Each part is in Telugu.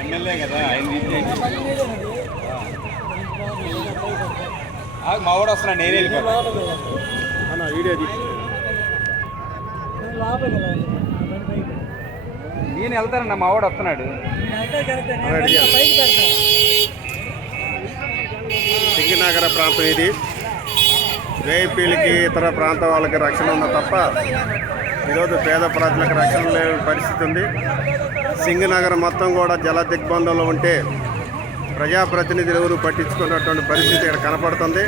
ఎమ్మెల్యే కదా ఆయన మా వాడు వస్తున్నా నేనే వెళ్ళిపోతాను వీడియో నేను వెళ్తానన్నా మా వాడు వస్తున్నాడు. సింగనగర ప్రాంతం ఇది. వేయిపీలకి ఇతర ప్రాంతం వాళ్ళకి రక్షణ ఉంది తప్ప ఈరోజు పేద ప్రజలకు రక్షణ లేని పరిస్థితి ఉంది. సింగనగర్ మొత్తం కూడా జల దిగ్బంధంలో ఉంటే ప్రజాప్రతినిధులు ఎవరు పట్టించుకున్నటువంటి పరిస్థితి ఇక్కడ కనపడుతుంది.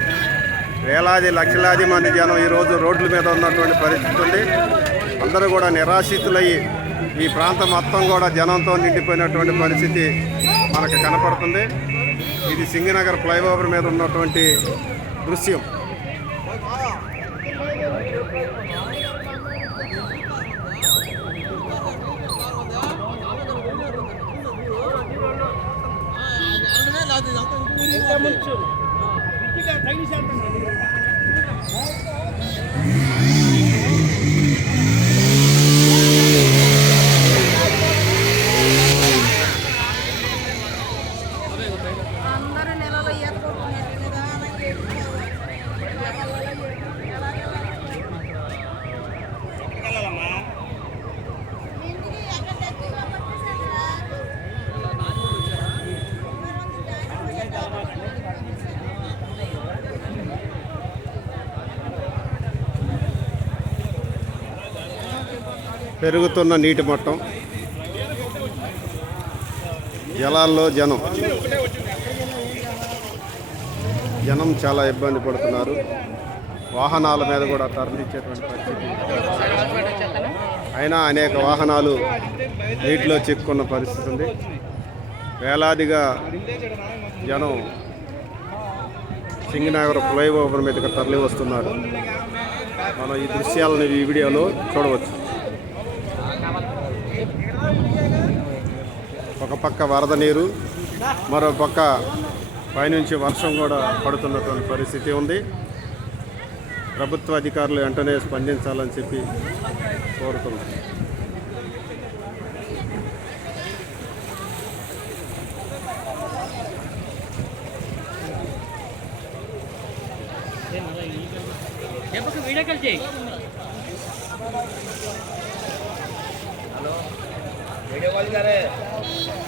వేలాది లక్షలాది మంది జనం ఈరోజు రోడ్ల మీద ఉన్నటువంటి పరిస్థితి ఉంది. అందరూ కూడా నిరాశ్రితులయ్యి ఈ ప్రాంతం మొత్తం కూడా జనంతో నిండిపోయినటువంటి పరిస్థితి మనకు కనపడుతుంది. ఇది సింగనగర్ ఫ్లైఓవర్ మీద ఉన్నటువంటి దృశ్యం. పెరుగుతున్న నీటి మట్టం, జలాల్లో జనం చాలా ఇబ్బంది పడుతున్నారు. వాహనాల మీద కూడా తరలించేటువంటి పరిస్థితి. అయినా అనేక వాహనాలు నీటిలో చిక్కుకున్న పరిస్థితి ఉంది. వేలాదిగా జనం సింగనగర్ ఫ్లైఓవర్ మీదకి తరలి వస్తున్నారు. మనం ఈ దృశ్యాలను ఈ వీడియోలో చూడవచ్చు. ఒక పక్క వరద నీరు, మరో పక్క పైనుంచి వర్షం కూడా పడుతున్నటువంటి పరిస్థితి ఉంది. ప్రభుత్వ అధికారులు వెంటనే స్పందించాలని చెప్పి కోరుతున్నాం. Hello video call